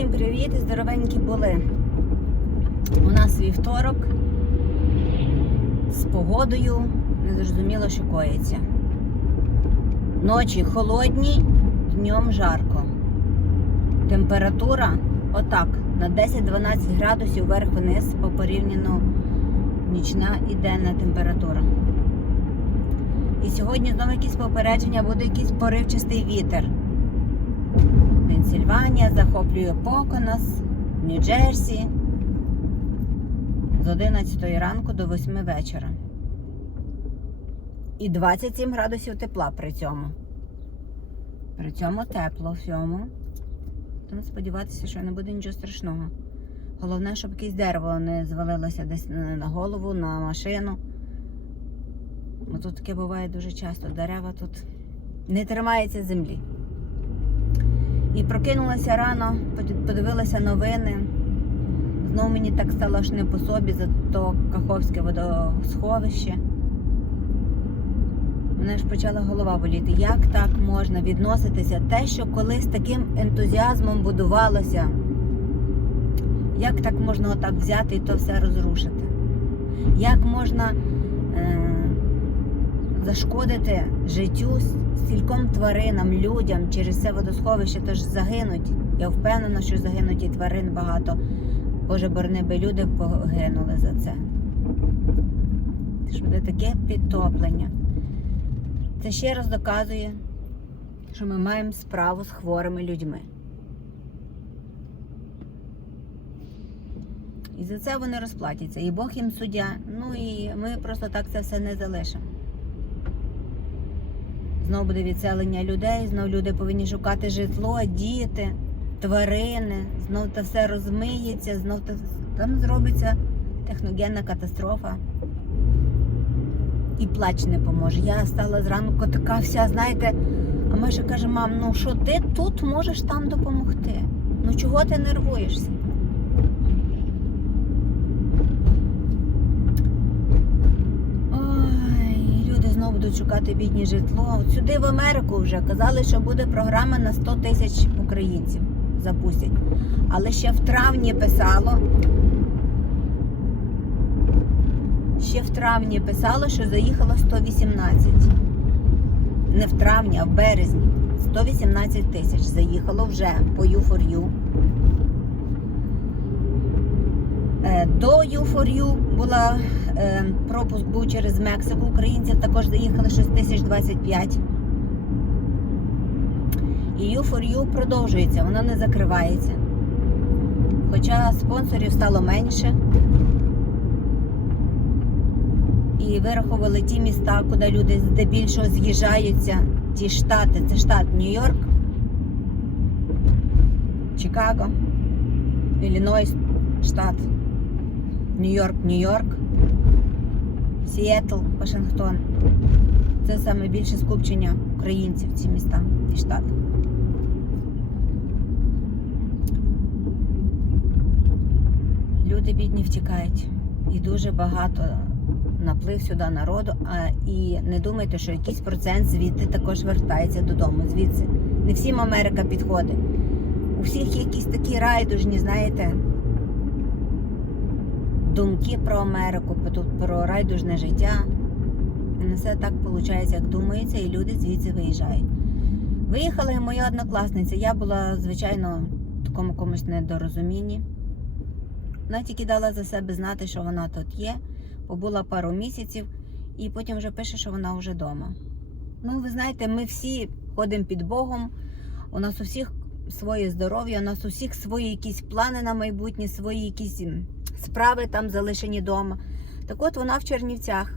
Всім привіт, здоровенькі були. У нас вівторок з погодою не зрозуміло, що коїться. Ночі холодні, днем жарко. Температура отак, на 10-12 градусів вверх-вниз по порівняно нічна і денна температура. І сьогодні знову якісь попередження, буде якийсь поривчастий вітер. Пенсільванія захоплює Поконос, Нью-Джерсі з 11 ранку до 8 вечора. І 27 градусів тепла при цьому. При цьому тепло всьому. Тому сподіватися, що не буде нічого страшного. Головне, щоб якесь дерево не звалилося десь на голову, на машину. Бо тут таке буває дуже часто. Дерева тут не тримаються землі. І прокинулася рано, подивилася новини. Знову мені так стало аж не по собі за то Каховське водосховище. Мене ж почала голова боліти. Як так можна відноситися те, що колись таким ентузіазмом будувалося? Як так можна отак взяти і то все розрушити? Як можна е, зашкодити життю стільком тваринам, людям через це водосховище, тож загинуть. Я впевнена, що загинуть і тварин багато. Боже, борни би люди погинули за це. Це буде таке підтоплення. Це ще раз доказує, що ми маємо справу з хворими людьми. І за це вони розплатяться. І Бог їм суддя. Ну і ми просто так це все не залишимо. Знову буде відселення людей, знову люди повинні шукати житло, діти, тварини, знов це все розмиється, знов це, там зробиться техногенна катастрофа. І плач не поможе. Я стала зранку така вся, знаєте, а Маша каже, мам, ну що ти тут можеш там допомогти? Ну чого ти нервуєшся? Ой, люди знову будуть шукати бідні житло. Сюди в Америку вже казали, що буде програма на 100 тисяч українців запустять. Але ще в травні писало. Ще в травні писало, що заїхало 118. Не в травні, а в березні. 118 тисяч заїхало вже по U4U. Е, До U4U була е, пропуск був через Мексику. Українців також заїхали 6025. І U4U продовжується, воно не закривається. Хоча спонсорів стало менше. І вирахували ті міста, куди люди здебільшого з'їжджаються. Ті штати, це штат Нью-Йорк, Чикаго, Іллінойс, штат, Нью-Йорк, Нью-Йорк, Сіетл, Вашингтон. Це саме більше скупчення українців ці міста і штати. Люди бідні втікають. І дуже багато наплив сюди народу. А і не думайте, що якийсь процент звідти також вертається додому. Звідси не всім Америка підходить. У всіх якісь такі райдужні, знаєте, думки про Америку, про райдужне життя. Не все так виходить, як думається, і люди звідси виїжджають. Виїхала і моя однокласниця. Я була, звичайно, в такому комусь недорозумінні. Вона тільки дала за себе знати, що вона тут є. Побула пару місяців і потім вже пише, що вона вже вдома. Ну, ви знаєте, ми всі ходимо під Богом. У нас у всіх своє здоров'я, у нас у всіх свої якісь плани на майбутнє, свої якісь справи там залишені вдома. Так от вона в Чернівцях.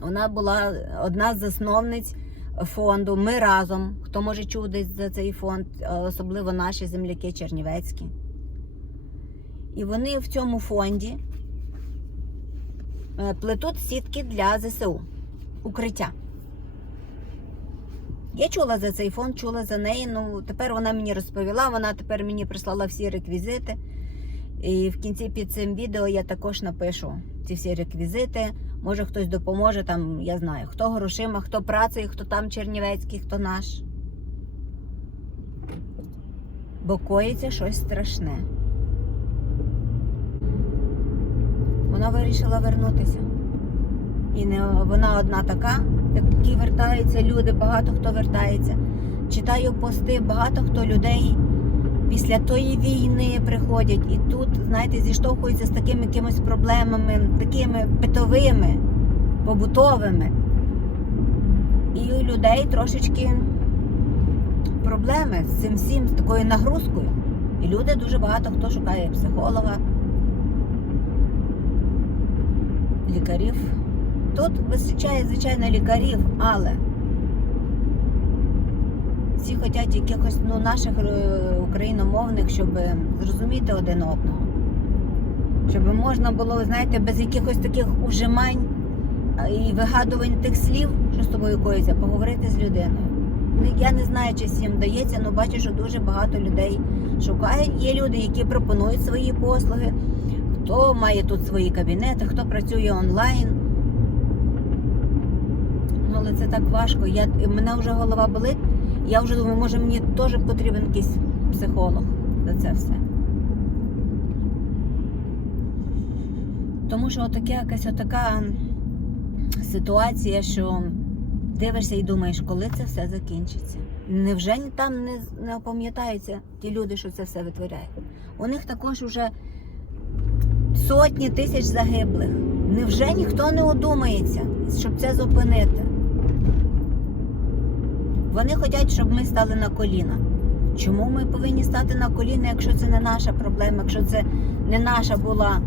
Вона була одна з засновниць фонду. Ми разом. Хто може чув десь за цей фонд, особливо наші земляки чернівецькі. І вони в цьому фонді плетуть сітки для ЗСУ. Укриття. Я чула за цей фонд, чула за неї. Ну, тепер вона мені розповіла, вона тепер мені прислала всі реквізити. І в кінці під цим відео я також напишу ці всі реквізити. Може хтось допоможе, там, я знаю, хто грошима, хто працею, хто там чернівецький, хто наш. бо коїться щось страшне. Вона вирішила вернутися. І не вона одна така, які вертаються люди, багато хто вертається. Читаю пости, багато хто людей після тої війни приходять і тут, знаєте, зіштовхуються з такими якимись проблемами, такими битовими, побутовими. І у людей трошечки проблеми з цим всім, з такою нагрузкою. І люди дуже багато хто шукає психолога, лікарів. Тут вистачає, звичайно, лікарів, але всі хочуть якихось ну, наших е, україномовних, щоб зрозуміти один одного. Щоб можна було, знаєте, без якихось таких ужимань і вигадувань тих слів, що з тобою коїться, поговорити з людиною. Ну, Я не знаю, чи всім вдається, але бачу, що дуже багато людей шукає. Є люди, які пропонують свої послуги, хто має тут свої кабінети, хто працює онлайн. Ну, але це так важко. Я, мене вже голова болить. Я вже думаю, може мені теж потрібен якийсь психолог за це все. Тому що отаке якась отака ситуація, що дивишся і думаєш, коли це все закінчиться. Невже там не, не опам'ятаються ті люди, що це все витворяють? У них також вже сотні тисяч загиблих. Невже ніхто не одумається, щоб це зупинити? Вони хочуть, щоб ми стали на коліна. Чому ми повинні стати на коліна, якщо це не наша проблема, якщо це не наша була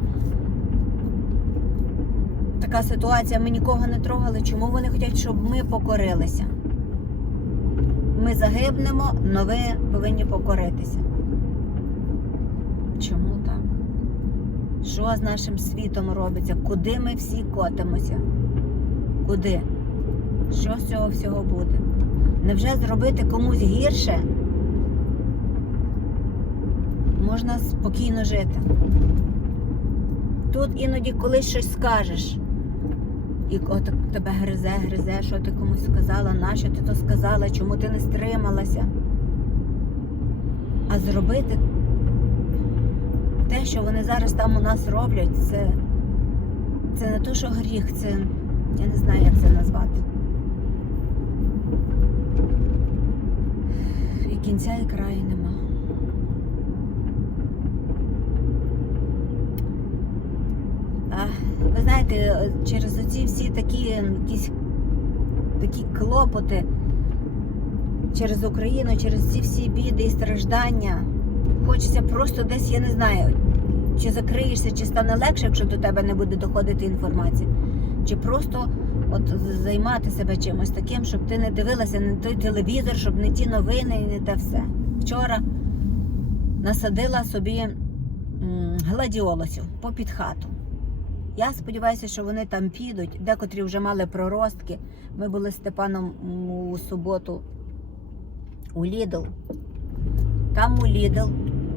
така ситуація, ми нікого не трогали. Чому вони хочуть, щоб ми покорилися? Ми загибнемо, але ви повинні покоритися. Чому так? Що з нашим світом робиться? Куди ми всі котимося? Куди? Що з цього всього буде? Невже зробити комусь гірше? Можна спокійно жити. Тут іноді колись щось скажеш. І от тебе гризе, гризе, що ти комусь сказала, нащо ти то сказала, чому ти не стрималася. А зробити те, що вони зараз там у нас роблять, це, це не то, що гріх, це я не знаю, як це назвати. Кінця і краю нема. Ви знаєте, через оці всі такі якісь такі клопоти через Україну, через ці всі біди і страждання. Хочеться просто десь, я не знаю, чи закриєшся, чи стане легше, якщо до тебе не буде доходити інформація, чи просто от займати себе чимось таким, щоб ти не дивилася на той телевізор, щоб не ті новини і не те все. Вчора насадила собі м, гладіолусів попід хату. Я сподіваюся, що вони там підуть. Декотрі вже мали проростки. Ми були з Степаном у суботу у Лідл. Там у Лідл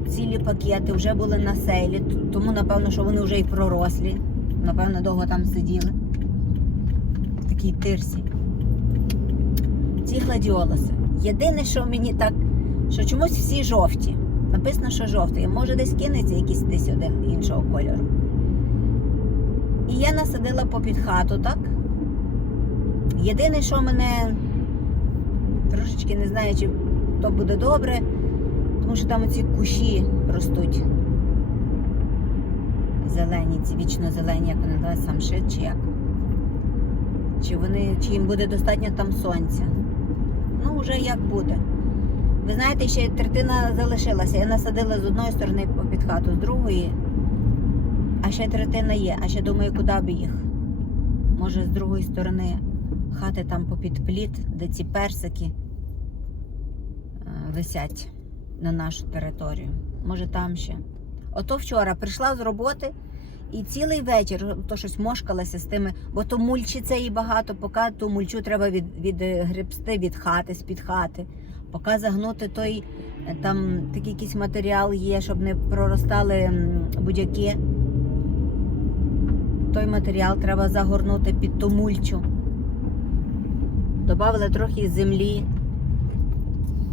цілі пакети вже були на сейлі, тому напевно, що вони вже і пророслі. Напевно, довго там сиділи. Такій тирсі. Ці гладіолуси. Єдине, що мені так, що чомусь всі жовті. Написано, що жовтий. Може десь кинеться якийсь десь один іншого кольору. І я насадила попід хату, так? Єдине, що мене трошечки не знаю, чи то буде добре, тому що там оці кущі ростуть. Зелені, ці вічно зелені, як вони називають, самшит чи як. Чи вони, чи їм буде достатньо там сонця. Ну, вже як буде. Ви знаєте, ще третина залишилася. Я насадила з одної сторони попід хату, з другої. А ще третина є, а ще думаю, куди б їх. Може, з другої сторони хати там попід пліт, де ці персики е, висять на нашу територію. Може, там ще. Ото вчора прийшла з роботи і цілий вечір то щось мошкалася з тими, бо то мульчі це і багато, поки ту мульчу треба від, відгребсти від хати, з-під хати, поки загнути той, е, там такий якийсь матеріал є, щоб не проростали будь-які той матеріал треба загорнути під ту мульчу. Добавили трохи землі,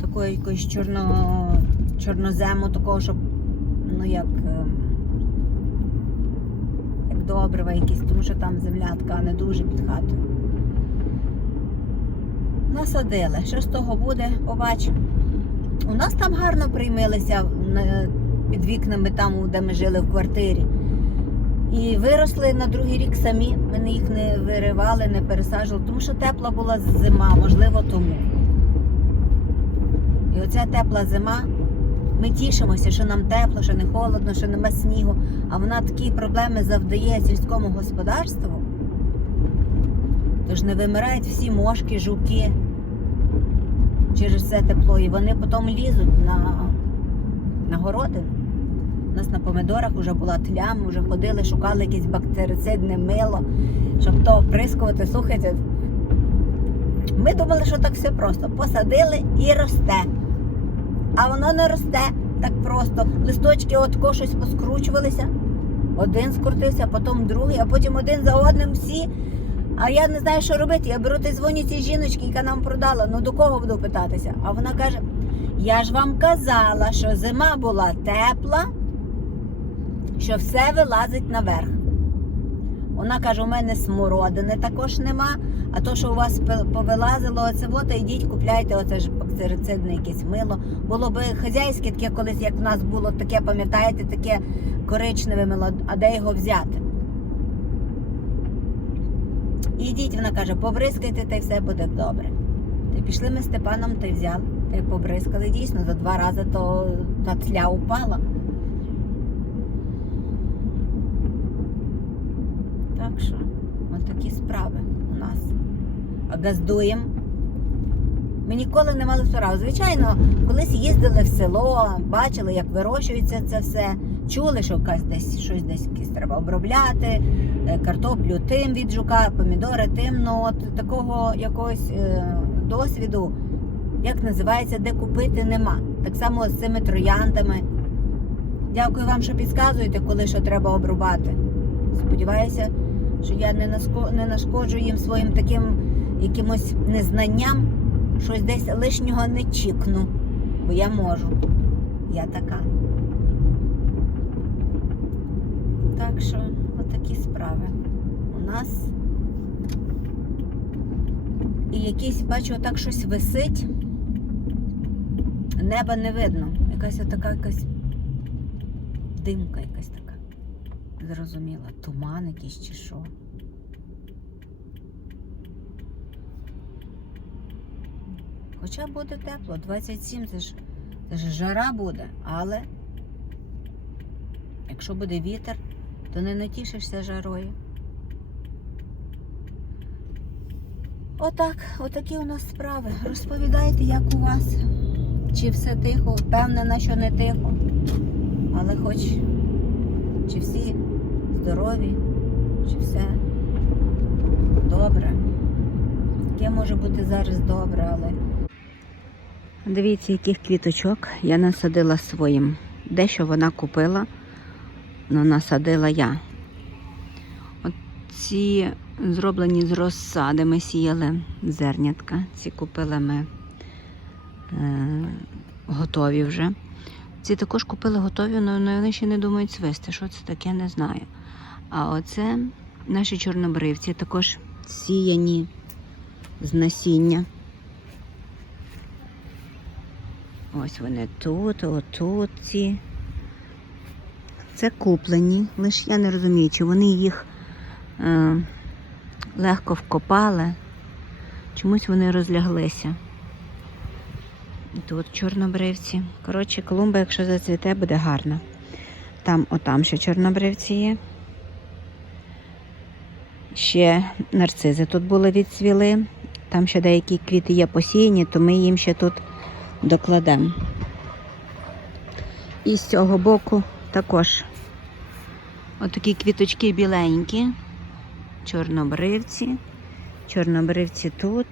такої якоїсь чорно, чорнозему такого, щоб ну як, ем, добрива якісь, тому що там земля така не дуже під хатою. Насадили. Що з того буде, побачимо. У нас там гарно приймилися під вікнами, там, де ми жили в квартирі. І виросли на другий рік самі. Ми їх не виривали, не пересаджували, тому що тепла була зима, можливо, тому. І оця тепла зима, ми тішимося, що нам тепло, що не холодно, що нема снігу, а вона такі проблеми завдає сільському господарству. Тож не вимирають всі мошки, жуки через це тепло. І вони потім лізуть на, на городину. У нас на помидорах вже була тляма, вже ходили, шукали якесь бактерицидне мило, щоб то оприскувати. Слухайте, ми думали, що так все просто. Посадили і росте. А воно не росте так просто. Листочки отко щось поскручувалися. Один скрутився, потім другий, а потім один за одним всі. А я не знаю, що робити. Я беру ти дзвоню цій жіночці, яка нам продала. Ну до кого буду питатися? А вона каже: я ж вам казала, що зима була тепла, що все вилазить наверх. Вона каже: у мене смородини також нема. А то, що у вас повилазило оце, от, ідіть, купляйте оце ж бактерицидне якесь мило. Було би хазяйське таке колись, як в нас було таке, пам'ятаєте, таке коричневе мило, а де його взяти? Ідіть, вона каже, побризкайте, та й все буде добре. Та пішли ми з Степаном та й взяли, та й побризкали. Дійсно, за два рази то та тля упала. Так що, от такі справи у нас. Газдуємо. Ми ніколи не мали справ. Звичайно, колись їздили в село, бачили, як вирощується це все. Чули, що десь щось десь треба обробляти, е, картоплю тим від жука, помідори тим. Ну от такого якогось е, досвіду, як називається, де купити, нема. Так само з цими трояндами. Дякую вам, що підказуєте, коли що треба обрубати. Сподіваюся, що я не не нашкоджу їм своїм таким якимось незнанням, щось десь лишнього не чікну, бо я можу. Я така. Так що, отакі справи. У нас і якийсь, бачу, отак щось висить. Неба не видно. Якась отака якась димка якась така. Зрозуміла. Туман якийсь чи що. Хоча буде тепло, 27 це ж, це ж жара буде, але якщо буде вітер, то не натішишся жарою. Отак, отакі у нас справи. Розповідайте, як у вас. Чи все тихо, впевнена, що не тихо. Але хоч чи всі здорові, чи все добре. Таке може бути зараз добре, але. Дивіться, яких квіточок я насадила своїм. Дещо вона купила, але насадила я. От ці зроблені з розсади. Ми сіяли зернятка. Ці купили ми е, готові вже. Ці також купили готові, але вони ще не думають свисти. Що це таке, не знаю. А оце наші чорнобривці також сіяні з насіння. Ось вони тут, отут ці. Це куплені. Лише я не розумію, чи вони їх е, легко вкопали. Чомусь вони розляглися. Тут чорнобривці. Коротше, клумба, якщо зацвіте, буде гарна. Там, отам ще чорнобривці є. Ще нарцизи тут були відцвіли. Там ще деякі квіти є посіяні, то ми їм ще тут докладемо. І з цього боку також отакі квіточки біленькі, чорнобривці, чорнобривці тут,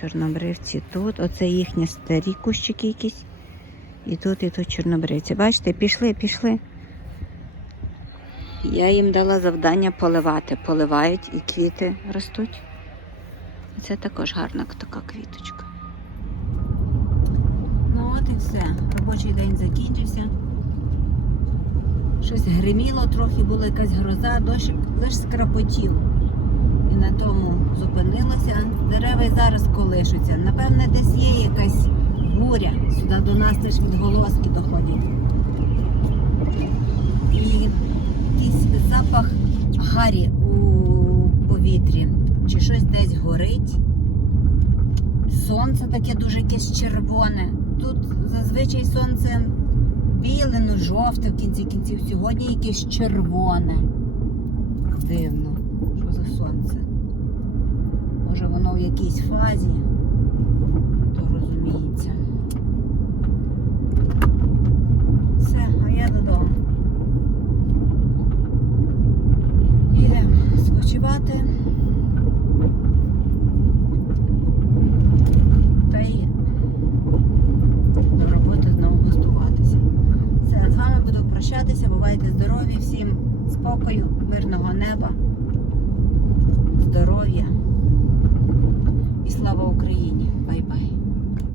чорнобривці тут. Оце їхні старі кущики якісь. І тут, і тут чорнобривці. Бачите, пішли, пішли. Я їм дала завдання поливати. Поливають і квіти ростуть. Це також гарна така квіточка. Ну От і все. Робочий день закінчився. Щось гриміло трохи, була якась гроза, дощ лише скрапотів. І на тому зупинилося. Дерева й зараз колишуться. Напевне, десь є якась буря. Сюди до нас теж відголоски доходять. І якийсь запах гарі у повітрі. Чи щось десь горить. Сонце таке дуже якесь червоне. Тут зазвичай сонце біле, ну жовте в кінці кінців. Сьогодні якесь червоне. Дивно, що за сонце. Може воно в якійсь фазі,